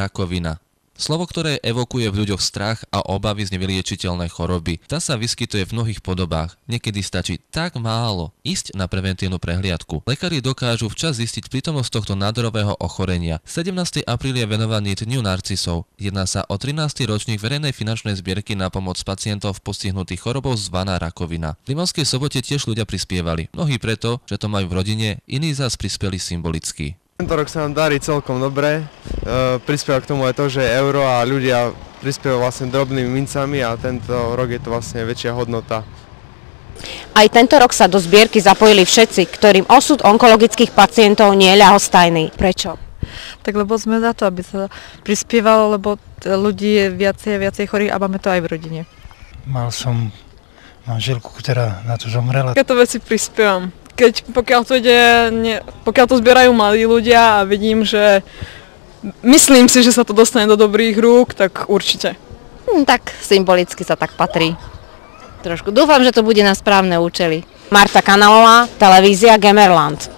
rakovina. Slovo, ktoré evokuje v ľuďoch strach a obavy z nevyliečiteľnej choroby. Tá sa vyskytuje v mnohých podobách. Niekedy stačí tak málo ísť na preventívnu prehliadku. Lekári dokážu včas zistiť prítomnosť tohto nádorového ochorenia. 17. apríl je venovaný Dňu narcisov. Jedná sa o 13. ročník verejnej finančnej zbierky na pomoc pacientov postihnutých chorobou zvaná rakovina. V Rimavskej Sobote tiež ľudia prispievali. Mnohí preto, že to majú v rodine, iní zás prispeli symbolicky. Tento rok sa nám darí celkom dobre. Prispieva k tomu aj to, že euro a ľudia prispievajú vlastne drobnými mincami a tento rok je to vlastne väčšia hodnota. Aj tento rok sa do zbierky zapojili všetci, ktorým osud onkologických pacientov nie je ľahostajný. Prečo? Tak lebo sme za to, aby sa prispievalo, lebo ľudí je viacej a viacej chorých a máme to aj v rodine. Mal som manželku, ktorá na to zomrela. Takéto veci prispievam. Pokiaľ to zbierajú mladí ľudia a vidím, že myslím si, že sa to dostane do dobrých rúk, tak určite. Tak symbolicky sa tak patrí. Trošku. Dúfam, že to bude na správne účely. Marta Kanalová, televízia Gemerland.